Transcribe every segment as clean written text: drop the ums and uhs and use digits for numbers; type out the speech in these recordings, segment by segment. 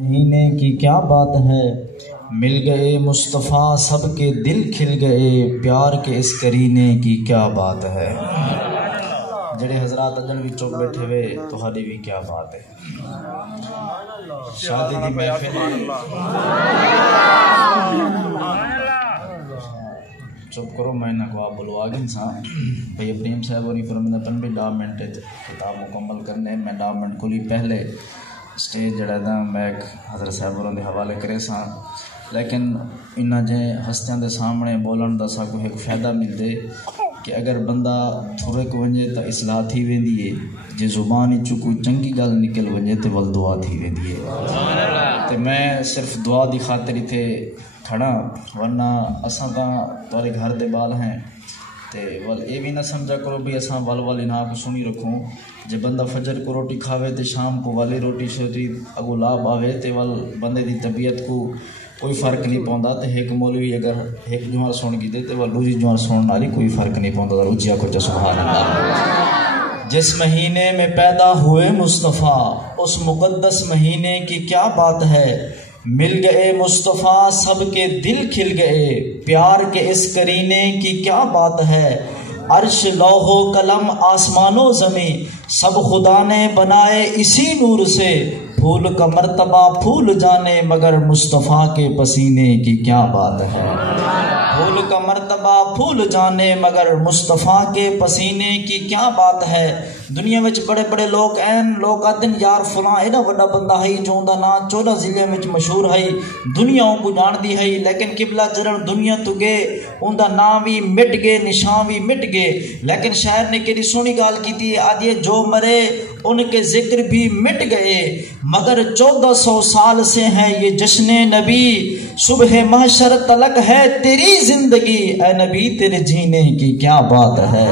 مہینے کی کیا بات ہے، مل گئے مصطفیٰ سب کے دل کھل گئے، پیار کے اس کرینے کی کیا بات ہے۔ جڑے حضرات اجن بھی چپ بیٹھے ہوئے تہاڈی بھی کیا بات ہے۔ شادی دی محفل چپ کرو، میں نہ کو آپ بلوا گن سا بھئی ابراہیم صاحب اور فرمایا تن بھی 10 منٹ کتاب مکمل کرنے، میں 10 منٹ کو لی پہلے اسٹیج جڑا دا میں ایک حضرت صاحب اور دے حوالے کرے سا، لیکن انہاں جے ہستیاں دے سامنے بولن دا سا کوئی ایک فائدہ مل دے کہ اگر بندہ تھوڑے کو ونجے تا اصلاح تھی ویندی ہے، جے زبان وچوں کوئی چنگی گل نکل ونجے تے ول دعا تھی ویندی ہے۔ تے میں صرف دعا دی خاطر ایتھے کھڑا، ورنہ اساں تاں تہاڈے گھر دے بال ہیں تے ول اے بھی نہ سمجھا کرو بھی اساں ول انہاں کو سنی رکھوں۔ جے بندہ فجر کو روٹی کھاوے تے شام کو والی روٹی شوٹی اگو لاب آوے تے ول بندے دی طبیعت کو کوئی فرق نہیں پوندا، تے ایک مولوی اگر ایک جوار سن گی دے تے ول دوسری جوار سنن والی کوئی فرق نہیں پوندا۔ رجیا کو سبحان اللہ۔ جس مہینے میں پیدا ہوئے مصطفیٰ اس مقدس مہینے کی کیا بات ہے، مل گئے مصطفیٰ سب کے دل کھل گئے، پیار کے اس کرینے کی کیا بات ہے۔ عرش لوح و قلم آسمان و زمین سب خدا نے بنائے اسی نور سے، پھول کا مرتبہ پھول جانے مگر مصطفیٰ کے پسینے کی کیا بات ہے۔ پھول کا مرتبہ پھول جانے مگر مصطفیٰ کے پسینے کی کیا بات ہے۔ دنیا وچ بڑے بڑے لوگ ہیں، لوگ آدن یار فلاں ایڈا وڈا بندہ ہے جو دا نا 14 ضلع وچ مشہور ہے، دنیا کو جان دی ہے، لیکن قبلہ جرن دنیا تو گئے ان دا نام بھی مٹ گئے، نشان بھی مٹ گئے، لیکن شاعر نے کیڑی سونی گال کیتی ہے، آدھے جو مرے ان کے ذکر بھی مٹ گئے، مگر 1400 سال سے ہیں یہ جشن نبی، صبح محشر تلک ہے تیری زندگی، اے نبی تیرے جینے کی کیا بات ہے۔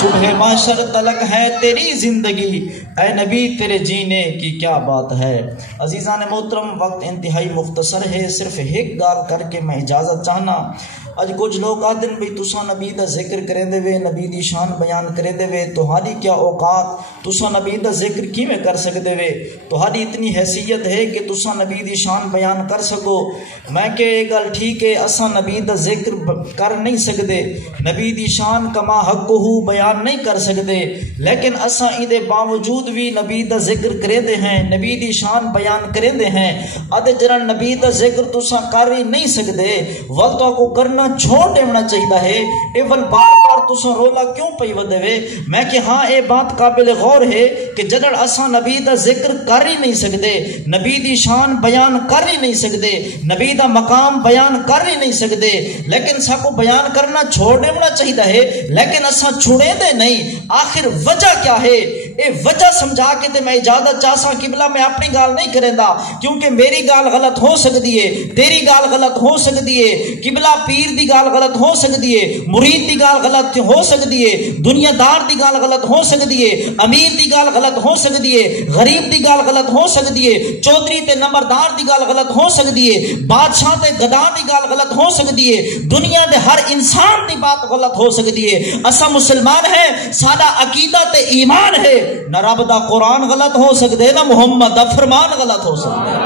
صبح محشر تلک ہے تیری زندگی، اے نبی تیرے جینے کی کیا بات ہے۔ عزیزان محترم، وقت انتہائی مختصر ہے، صرف ایک گال کر کے میں اجازت چاہنا۔ اج کچھ لوگ آدن بھی تساں نبی دا ذکر کرے دے وے، نبی دی شان بیان کرے دے وے، تہاڈی کیا اوقات، تساں نبی دا ذکر کیویں کر سکدے وے، تہاڈی اتنی حیثیت ہے کہ تساں نبی دی شان بیان کر سکو۔ میں کہ یہ گل ٹھیک ہے، اساں نبی دا ذکر کر نہیں سکدے، نبی دی شان کما حق ہو بیان نہیں کر سکدے، لیکن اساں دے باوجود بھی نبی دا ذکر کرے دے ہیں، نبی دی شان بیان کرے دے ہیں۔ ادے جڑا نبی دا ذکر تساں کر ہی نہیں سکدے، ول تو کو کرنا چھوڑ دینا چاہیے ہے۔ اے ول بار بار تساں رولا کیوں پئی ودے وے؟ میں کہ ہاں اے بات قابل غور ہے کہ جڑا اساں نبی دا ذکر کر ہی نہیں سکدے، نبی دی شان بیان کر ہی نہیں سکدے، نبی دا مقام بیان کر ہی نہیں سکدے، لیکن ساکو بیان کرنا چھوڑ دینا چاہیے ہے، لیکن اساں چھڑے دے نہیں۔ آخر وجہ کیا ہے؟ اے وجہ سمجھا کے تے میں اجازت چاہساں قبلہ میں اپنی گال نہیں کریندا، کیونکہ میری گال غلط ہو سکتی ہے، تیری گال غلط ہو سکتی ہے، قبلہ پیر دی گال غلط ہو سکتی ہے، مرید دی گال غلط ہو سکتی ہے، دنیا دار دی گال غلط ہو سکتی ہے، امیر دی گال غلط ہو سکتی ہے، غریب دی گال غلط ہو سکتی ہے، چودھری تے نمبردار دی گال غلط ہو سکتی ہے، بادشاہ تے گداں دی گال غلط ہو سکتی ہے، دنیا دے ہر انسان دی بات غلط ہو سکتی ہے۔ اساں مسلمان ہیں، سادہ عقیدہ تے ایمان ہے، نہ رب دا قرآن غلط ہو سکتے، نہ محمد دا فرمان غلط ہو سکتے،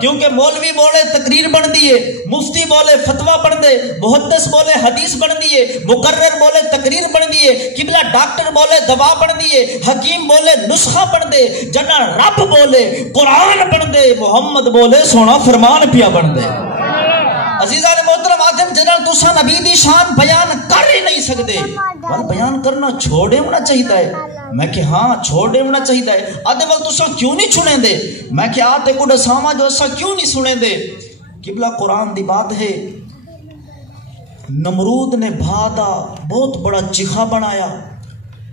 کیونکہ مولوی بولے تقریر بن دیئے، مفتی بولے فتوہ بن دے، محدث بولے حدیث بن دیئے، مقرر بولے تقریر بن دیئے، قبلہ ڈاکٹر بولے دوا بن دیئے، حکیم بولے نسخہ بن دے، جنہ رب بولے قرآن بن دے، محمد بولے سونا فرمان پیا بن دے۔ عزیزان محترم، آدم جنرل تساں نبی دی شان بیان کر ہی نہیں سکتے، ول بیان کرنا چھوڑے ہونا چاہیے ہے۔ میں کہ ہاں چھوڑے ہونا چاہیے ہے۔ آدھے ول تساں کیوں نہیں چھنے دے؟ میں کہ آتے کو دساواں جو اساں کیوں نہیں سنے دے۔ قبلہ قرآن دی بات ہے، نمرود نے بھادا بہت بڑا چیخا بنایا،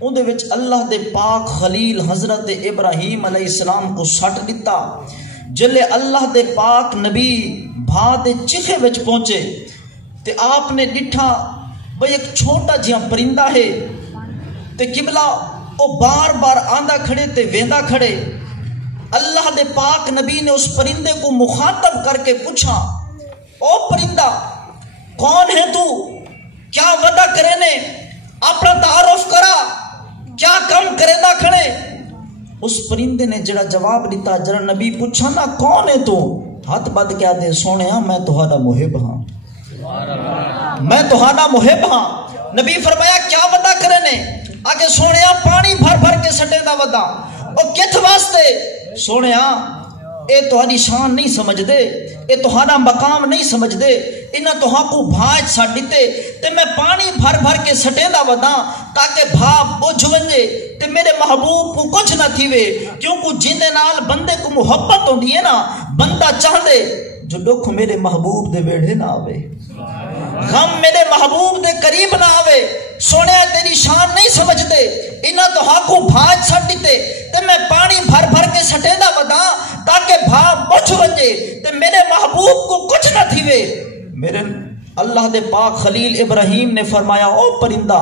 اندے وچ اللہ دے پاک خلیل حضرت ابراہیم علیہ السلام کو سٹ دیتا۔ جلے اللہ دے پاک نبی بھا دے چیخے وچ پہنچے تے آپ نے ڈٹھا بھئی ایک چھوٹا جہاں پرندہ ہے، تے قبلہ او بار بار آندہ کھڑے تے ویندہ کھڑے۔ اللہ دے پاک نبی نے اس پرندے کو مخاطب کر کے پوچھا، او پرندہ کون ہے تو، کیا وعدہ کرے نے، اپنا تعارف کرا، کیا کم کرے نہ کھڑے۔ اس پرندے نے جڑا جواب دیتا، جڑا نبی پوچھا نا کون ہے تو، ہاتھ بد کیا دے سونے میں تہاڈا محب ہاں، میں تہاڈا محب ہاں۔ نبی فرمایا کیا وعدہ کرنے؟ آگے سونے پانی بھر بھر کے سٹے دا وعدہ، او کت واسطے؟ سونے اے تہاڈی شان نہیں سمجھ دے، اے تہاڈا مقام نہیں سمجھ دے، انہاں تہاں کو بھاج سٹ دیتے تے میں پانی بھر بھر کے سٹے دا ودا تاکہ بھا بجھ ونجے تے میرے محبوب کو کچھ نہ تھیوے، کیونکہ جن دے نال بندے کو محبت ہوندی ہے نا، بندہ چاہندے جو دکھ میرے محبوب دے ویڑھے نہ آوے، غم میرے محبوب دے قریب نہ آوے۔ سونے تیری شان نہیں سمجھتے، انہاں تو ہاکو بھاج سٹ دیتے تے میں پانی بھر بھر کے سٹے دا ودا تاکہ بھا بچ ونجے تے میرے محبوب کو کچھ نہ تھیوے۔ میرے اللہ دے پاک خلیل ابراہیم نے فرمایا او پرندہ،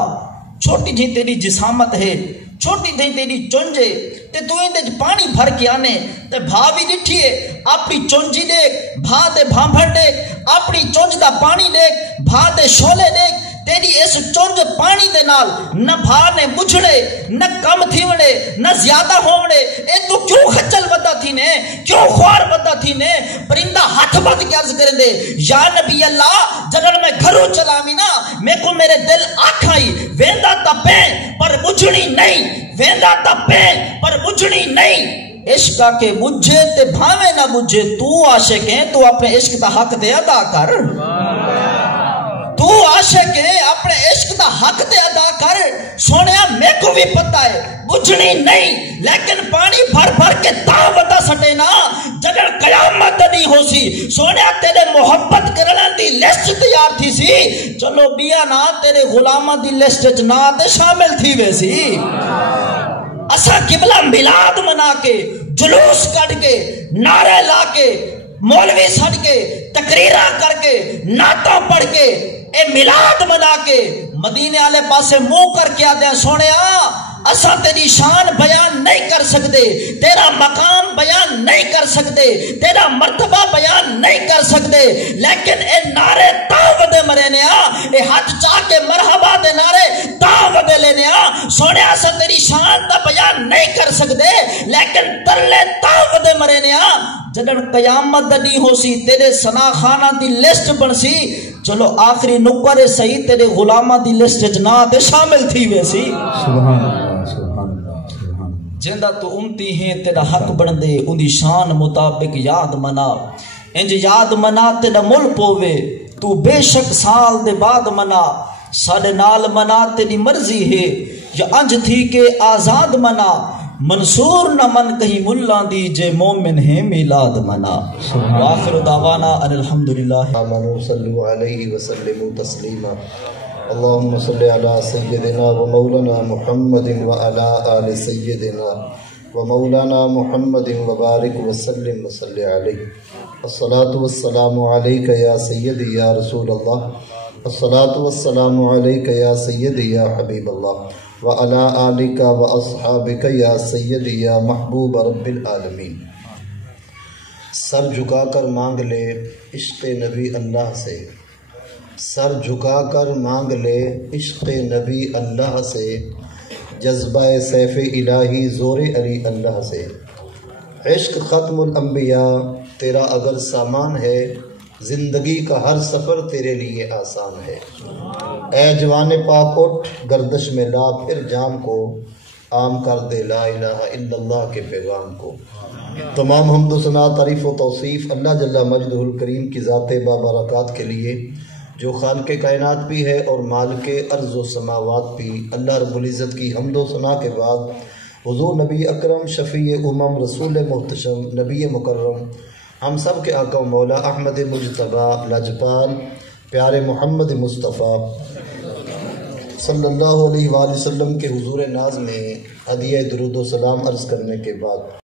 چھوٹی جی تیری جسامت ہے، چھوٹی جی تیری چونجے تے تو اندے پانی بھر کے آنے تے بھا بھی ڈٹھی ہے، اپنی چونجی دیکھ، بھا دے بھامبھڑ دیکھ، اپنی چونج دا پانی دیکھ، بھا دے شولے دیکھ، تیری اس چونج پانی دے نال نہ بھا نے بجھڑے، نہ کم تھیوڑے، نہ زیادہ ہوڑے، اے تو کیوں خچل ودا تھی نے، کیوں خوار ودا تھی نے؟ پرندہ ہاتھ بد کے عرض کریں دے، یا نبی اللہ، جنر میں گھروں چلامی نا، میں کو میرے دل آکھائی، ویندہ تا پہ پر بجھڑی نہیں، ویندہ تا پہ پر بجھڑی نہیں۔ عشق کے بجھے تے بھاوے نہ بجھے، تو عاشق ہے تو اپنے عشق دا حق دے ادا کر، تو عاشق ہے اپنے عشق دا حق دے ادا کر۔ سونیا میں کو بھی پتہ ہے بجھنی نہیں، لیکن پانی بھر بھر کے تاں ودا سٹے نا، جگر قیامت نہیں ہو سی۔ سونیا تیرے محبت کرنا دی لسٹ تیار تھی سی، چلو بیا نا تیرے غلامہ دی لسٹ نا تے شامل تھی وے سی۔ اسا قبلہ میلاد منا کے، جلوس کٹ کے، نعرے لا کے، مولوی سٹ کے، تقریرہ کر کے، نعتوں پڑھ کے، اے میلاد منا کے مدینے والے پاسے منہ کر کے آدھے سونیا اساں تیری شان بیان نہیں کر سکتے، تیرا مقام بیان نہیں کر سکتے، تیرا مرتبہ بیان نہیں کر سکتے، لیکن اے نعرے تاں ودے مرے آ، اے ہاتھ چاہ کے مرحبا دے نعرے تاں ودے لینے آ۔ سونیا اساں تیری شان دا بیان نہیں کر سکتے، لیکن ترلے تاں ودے مرے آ۔ جدن قیامت دنی ہو سی تیرے سنا خانہ دی لسٹ بن سی، چلو آخری نکر صحیح تیرے غلامہ دی لسٹ جنات شامل تھی وے سی۔ سبحان اللہ، سبحان اللہ، سبحان اللہ۔ جندہ تو امتی ہیں تیرا حق بن دے، ان دی شان مطابق یاد منا، انج یاد منا تیرا مل پوے، تو بے شک سال دے بعد منا، ساڑے نال منا تیری مرضی ہے، یا انج تھی کہ آزاد منا، منصور نہ من کہیں ملان دی جے مومن ہے میلاد منا۔ وآخر دعوانا ان الحمدللہ۔ آمنوا صلوا علیہ وسلموا تسلیما۔ اللہم صلی علی سیدنا و مولانا محمد و علی آل سیدنا و مولانا محمد و بارک وسلم وصلی علیہ۔ الصلاة والسلام علیک یا سیدی یا رسول اللہ، الصلاة والسلام علیک یا سیدی یا حبیب اللہ، وعلى آلك وأصحابك یا سیدی یا محبوب رب العالمین۔ سر جھکا کر مانگ لے عشق نبی اللہ سے، سر جھکا کر مانگ لے عشق نبی اللہ سے، جذبہ سیف الہی زور علی اللہ سے۔ عشق ختم الانبیاء تیرا اگر سامان ہے، زندگی کا ہر سفر تیرے لیے آسان ہے۔ اے جوان پاک اٹھ گردش میں لا پھر جام کو، عام کر دے لا الہ الا اللہ کے پیغام کو۔ تمام حمد و ثنا تعریف و توصیف اللہ جل مجدہ الکریم کی ذات بابرکات کے لیے، جو خالق کائنات بھی ہے اور مالک ارض و سماوات بھی۔ اللہ رب العزت کی حمد و ثنا کے بعد حضور نبی اکرم شفیع امم رسول محتشم نبی مکرم ہم سب کے آقا و مولا احمد مجتبیٰ لاجپال پیارے محمد مصطفیٰ صلی اللہ علیہ وآلہ وسلم کے حضور ناز میں ہدیہ درود و سلام عرض کرنے کے بعد